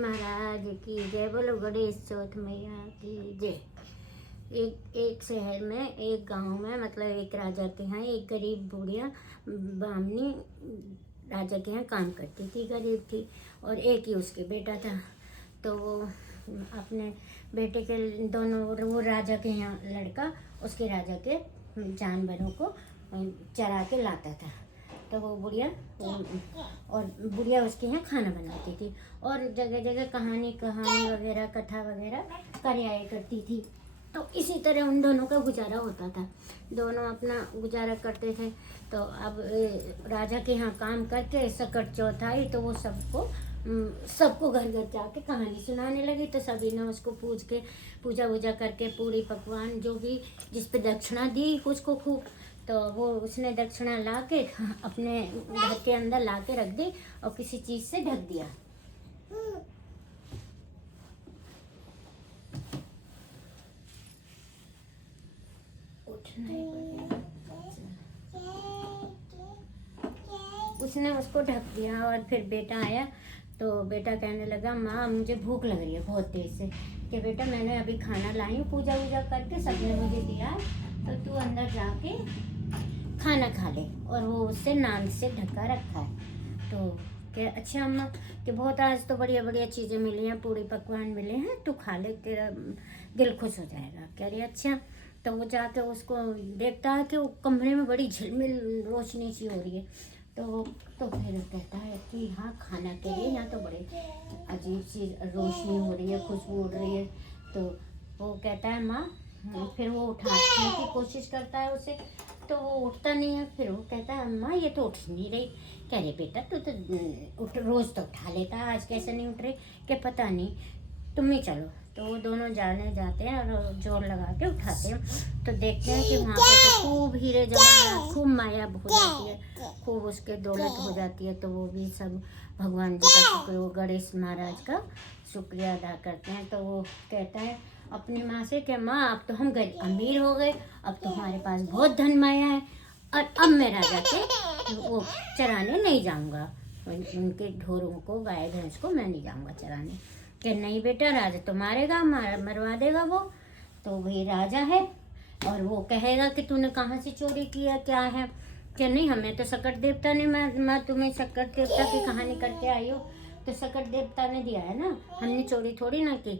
महाराज की जय। बोलो गणेश चौथ मैया की जय। एक शहर में, एक गांव में, मतलब एक राजा के यहाँ एक गरीब बुढ़िया बामनी राजा के यहाँ काम करती थी। गरीब थी और एक ही उसके बेटा था। तो वो अपने बेटे के दोनों, वो राजा के यहाँ लड़का उसके राजा के जानवरों को चरा के लाता था। तो वो बुढ़िया और बुढ़िया उसके यहाँ खाना बनाती थी और जगह जगह कहानी वगैरह, कथा वगैरह कराया करती थी। तो इसी तरह उन दोनों का गुजारा होता था। दोनों अपना गुजारा करते थे। तो अब राजा के यहाँ काम करके सकट चौथ आई तो वो सबको घर घर जाके कहानी सुनाने लगी। तो सभी ने उसको पूजा वूजा करके पूरी पकवान जो भी जिस पे दक्षिणा दी उसको खूब, तो वो उसने दक्षिणा ला के अपने घर के अंदर ला के रख दी और किसी चीज से ढक दिया। उसने उसको ढक दिया और फिर बेटा आया तो बेटा कहने लगा, माँ मुझे भूख लग रही है बहुत तेज से। कि बेटा मैंने अभी खाना लाई हूँ पूजा वूजा करके, सबने मुझे दिया, तो तू अंदर जाके खाना खा ले। और वो उससे नान से ढका रखा है। तो क्या अच्छा अम्मा कि बहुत आज तो बढ़िया बढ़िया चीज़ें मिली हैं, पूरी पकवान मिले हैं, तू खा ले, तेरा दिल खुश हो जाएगा। कह रही अच्छा। तो वो जाके उसको देखता है कि वो कमरे में बड़ी झिलमिल रोशनी सी हो रही है। तो फिर कहता है कि हाँ खाना के लिए यहाँ तो बड़े अजीब सी रोशनी हो रही है, खुशबू उड़ रही है। तो वो कहता है माँ, फिर वो उठाने की कोशिश करता है उसे, तो वो उठता नहीं है। फिर वो कहता है अम्मा ये तो उठ नहीं रही। कह रहे बेटा तू तो रोज तो उठा लेता है, आज कैसे नहीं उठ रही? कि पता नहीं, तुम ही चलो। तो वो दोनों जाते हैं और जोर लगा के उठाते हैं। तो देखते हैं कि वहाँ पे तो खूब हीरे जवाहरात, खूब माया हो जाती है, खूब उसके दौलत हो जाती है। तो वो भी सब भगवान जी का शुक्र, वो गणेश महाराज का शुक्रिया अदा करते हैं। तो वो कहता है अपनी माँ से कि माँ अब तो हम अमीर हो गए, अब तो हमारे पास बहुत धन माया है और अब मैं राजा के वो चराने नहीं जाऊँगा, उनके ढोरों को, गाय भैंस को मैं नहीं जाऊँगा चराने। कि नहीं बेटा राजा तो मारेगा, मरवा देगा वो, तो वही राजा है और वो कहेगा कि तूने कहाँ से चोरी किया, क्या है। कि नहीं हमें तो सकट देवता ने, मैं तुम्हें सकट देवता की कहानी करके आई हो, तो सकट देवता ने दिया है ना, हमने चोरी थोड़ी ना की।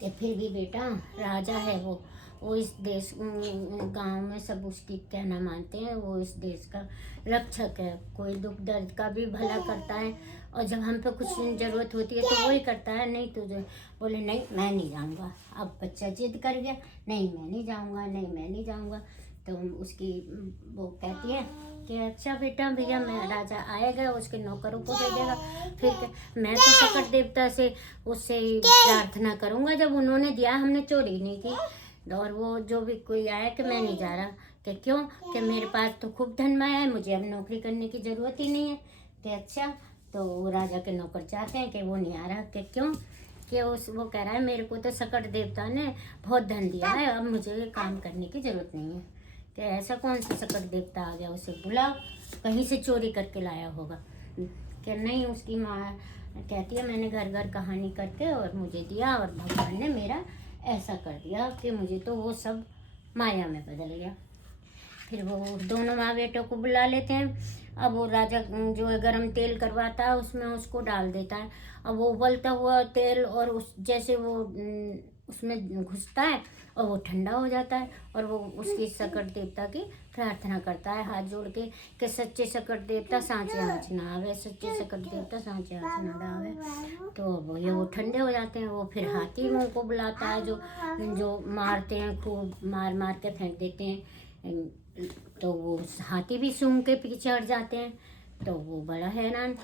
तो फिर भी बेटा राजा है वो इस देश गांव में सब उसकी कहना मानते हैं। वो इस देश का रक्षक है, कोई दुख दर्द का भी भला करता है और जब हम पे कुछ ज़रूरत होती है तो वही करता है। नहीं तो बोले नहीं मैं नहीं जाऊंगा। अब बच्चा जिद कर गया, नहीं मैं नहीं जाऊंगा, नहीं मैं नहीं जाऊंगा। तो उसकी वो कहती है कि अच्छा बेटा भैया मैं राजा आएगा उसके नौकरों को भेजेगा, फिर मैं तो सकट देवता से उससे प्रार्थना करूंगा, जब उन्होंने दिया हमने चोरी नहीं की। और वो जो भी कोई आया कि मैं नहीं जा रहा। कि क्यों? कि मेरे पास तो खूब धन माया है, मुझे अब नौकरी करने की ज़रूरत ही नहीं है। तो अच्छा। तो वो राजा के नौकर चाहते हैं कि वो नहीं आ रहा। कि क्यों? कि वो कह रहा है मेरे को तो सकट देवता ने बहुत धन दिया है, अब मुझे काम करने की ज़रूरत नहीं है। कि ऐसा कौन सा सकट देवता आ गया, उसे बुलाओ, कहीं से चोरी करके लाया होगा। कि नहीं, उसकी माँ कहती है मैंने घर घर कहानी करके और मुझे दिया और भगवान ने मेरा ऐसा कर दिया कि मुझे तो वो सब माया में बदल गया। फिर वो दोनों माँ बेटों को बुला लेते हैं। अब वो राजा जो है गरम तेल करवाता है उसमें उसको डाल देता है। अब वो उबलता हुआ तेल और उस जैसे वो उसमें घुसता है और वो ठंडा हो जाता है और वो उसकी सकट देवता की प्रार्थना करता है हाथ जोड़ के कि सच्चे सकट देवता सांचे आँच ना आवे, सच्चे सकट देवता सांचे आँच ना आवे। तो वो ठंडे हो जाते हैं। वो फिर हाथी मुँह को बुलाता है जो मारते हैं, खूब मार मार के फेंक देते हैं। तो वो हाथी भी सूंघ के पीछे हट जाते हैं। तो वो बड़ा हैरान